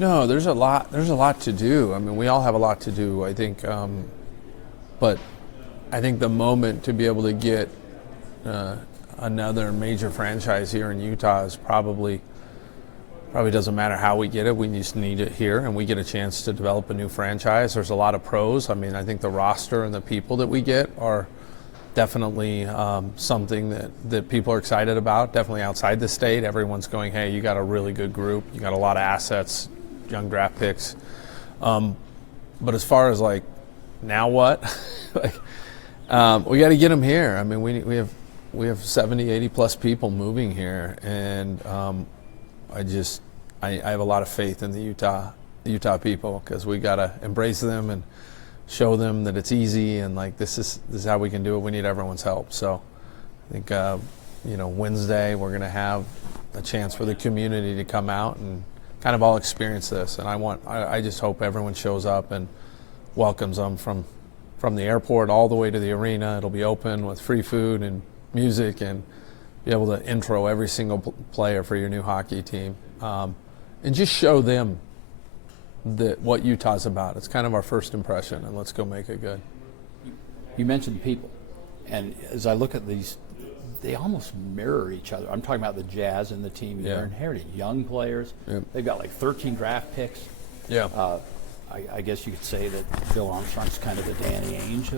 No, there's a lot. There's a lot to do. I mean, we all have a lot to do. I think, but I think the moment to be able to get another major franchise here in Utah is probably doesn't matter how we get it. We just need it here, and we get a chance to develop a new franchise. There's a lot of pros. I mean, I think the roster and the people that we get are definitely something that people are excited about. Definitely outside the state, everyone's going, hey, you got a really good group. You got a lot of assets, young draft picks. But as far as like, now what? Like, we got to get them here. I mean, we have 70, 80 plus people moving here, and I have a lot of faith in the Utah people, because we got to embrace them and show them that it's easy, and like this is how we can do it. We need everyone's help. So I think Wednesday we're going to have a chance for the community to come out and kind of all experience this. And I just hope everyone shows up and welcomes them from the airport all the way to the arena. It'll be open with free food and music, and be able to intro every single player for your new hockey team, and just show them that what Utah's about. It's kind of our first impression, and let's go make it good. You mentioned people, and as I look at these, they almost mirror each other. I'm talking about the Jazz and the team you're inheriting. Young players. Yep. They've got like 13 draft picks. Yeah. I guess you could say that Bill Armstrong's kind of the Danny Ainge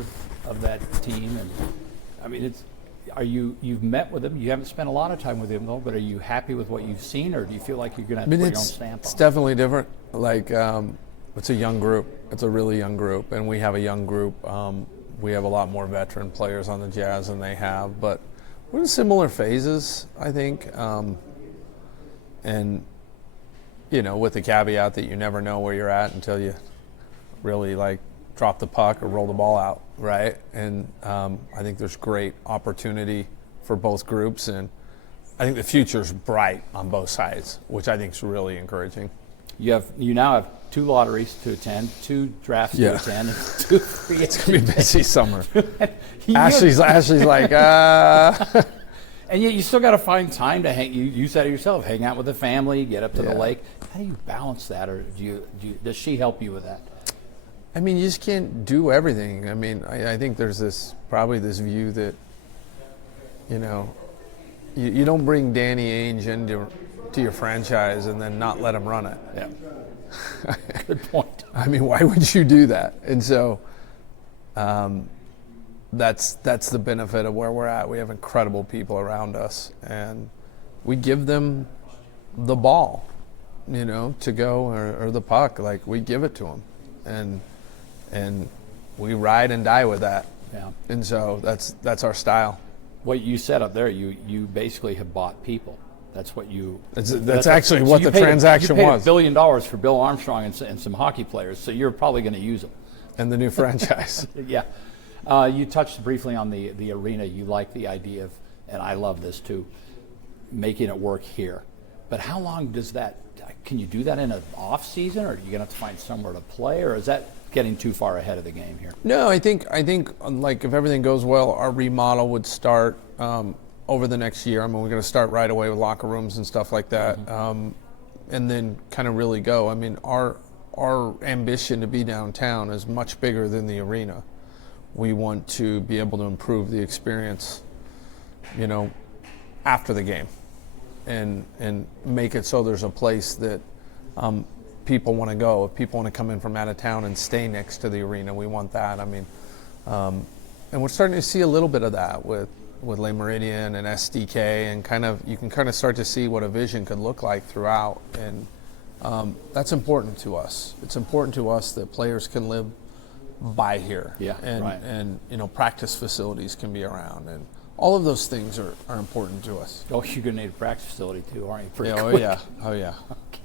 of that team. And I mean, you've met with him. You haven't spent a lot of time with him though, but are you happy with what you've seen, or do you feel like you're going to have to put your own stamp on it? It's definitely different. Like, it's a young group. It's a really young group, and we have a young group. We have a lot more veteran players on the Jazz than they have, but we're in similar phases, I think. And with the caveat that you never know where you're at until you really like drop the puck or roll the ball out, right? And I think there's great opportunity for both groups, and I think the future's bright on both sides, which I think is really encouraging. You now have 2 lotteries to attend, 2 drafts to attend, and 2 free agents. It's gonna be a busy summer. Ashley's like, And yet you still got to find time to hang. You said it yourself, hang out with the family, get up to the lake. How do you balance that, or does she help you with that? I mean, you just can't do everything. I mean, I think there's probably this view that, you don't bring Danny Ainge into your franchise and then not let him run it. Yeah. Good point. I mean, why would you do that? And so that's the benefit of where we're at. We have incredible people around us, and we give them the ball, to go, or the puck. Like, we give it to them, and we ride and die with that. Yeah. And so that's our style. What you said up there, you basically have bought people. That's what you. That's actually what the transaction was. You paid $1 billion for Bill Armstrong and some hockey players, so you're probably going to use them. And the new franchise. Yeah. You touched briefly on the arena. You like the idea of, and I love this too, making it work here. But how long does that? Can you do that in an off season, or are you going to have to find somewhere to play, or is that getting too far ahead of the game here? No, I think like if everything goes well, our remodel would start over the next year. I mean, we're going to start right away with locker rooms and stuff like that, and then kind of really go. I mean, our ambition to be downtown is much bigger than the arena. We want to be able to improve the experience, after the game, and make it so there's a place that people want to go. If people want to come in from out of town and stay next to the arena, we want that. I mean, and we're starting to see a little bit of that with Le Meridian and SDK, and you can kind of start to see what a vision could look like throughout, and that's important to us. It's important to us that players can live by here, and practice facilities can be around, and all of those things are important to us. Oh, you're going to need a practice facility too, aren't you? Oh yeah. Okay.